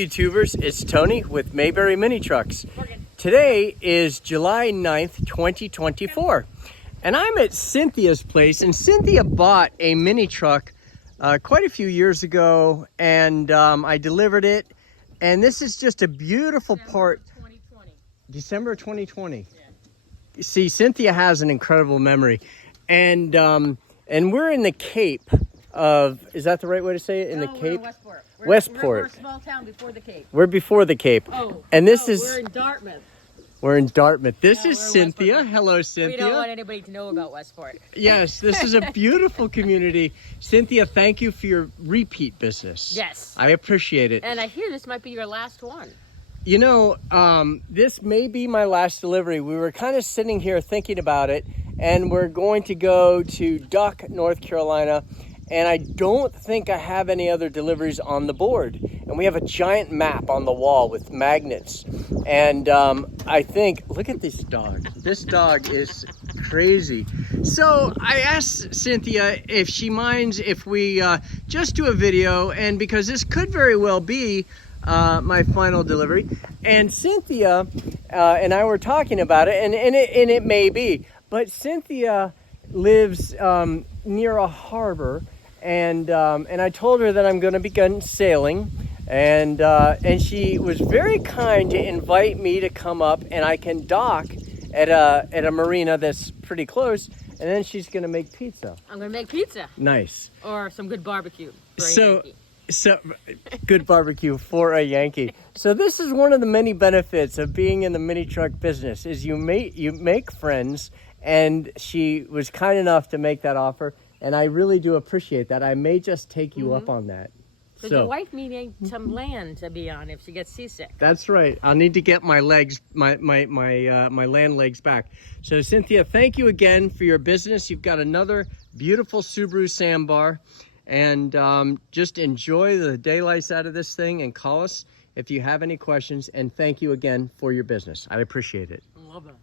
YouTubers, it's Tony with Mayberry Mini Trucks. Today is July 9th, 2024, and I'm at Cynthia's place, and Cynthia bought a mini truck quite a few years ago, and I delivered it, and this is just a beautiful part. December 2020. Yeah. See, Cynthia has an incredible memory, and we're in the Cape of, is that the right way to say it? In the Cape? Westport. We're a small town before the Cape. We're before the Cape. Oh, and this no, is... We're in Dartmouth. We're in Dartmouth. This is Cynthia. Hello, Cynthia. We don't want anybody to know about Westport. Yes, this is a beautiful community. Cynthia, thank you for your repeat business. Yes. I appreciate it. And I hear this might be your last one. You know, this may be my last delivery. We were kind of sitting here thinking about it, and we're going to go to Duck, North Carolina, and I don't think I have any other deliveries on the board. And we have a giant map on the wall with magnets. And I think, look at this dog. This dog is crazy. So I asked Cynthia if she minds if we just do a video, and because this could very well be my final delivery. And Cynthia and I were talking about it, and it may be. But Cynthia lives near a harbor, and I told her that I'm going to begin sailing, and she was very kind to invite me to come up, and I can dock at a marina that's pretty close, and then she's going to make pizza. I'm going to make pizza. Nice. Or some good barbecue. So good barbecue for a Yankee. So this is one of the many benefits of being in the mini truck business, is you make friends, and she was kind enough to make that offer. And I really do appreciate that. I may just take you up on that. Because your wife needs some land to be on if she gets seasick. That's right. I'll need to get my legs, my land legs back. So Cynthia, thank you again for your business. You've got another beautiful Subaru sandbar. And just enjoy the daylights out of this thing, and call us if you have any questions. And thank you again for your business. I appreciate it. Love it.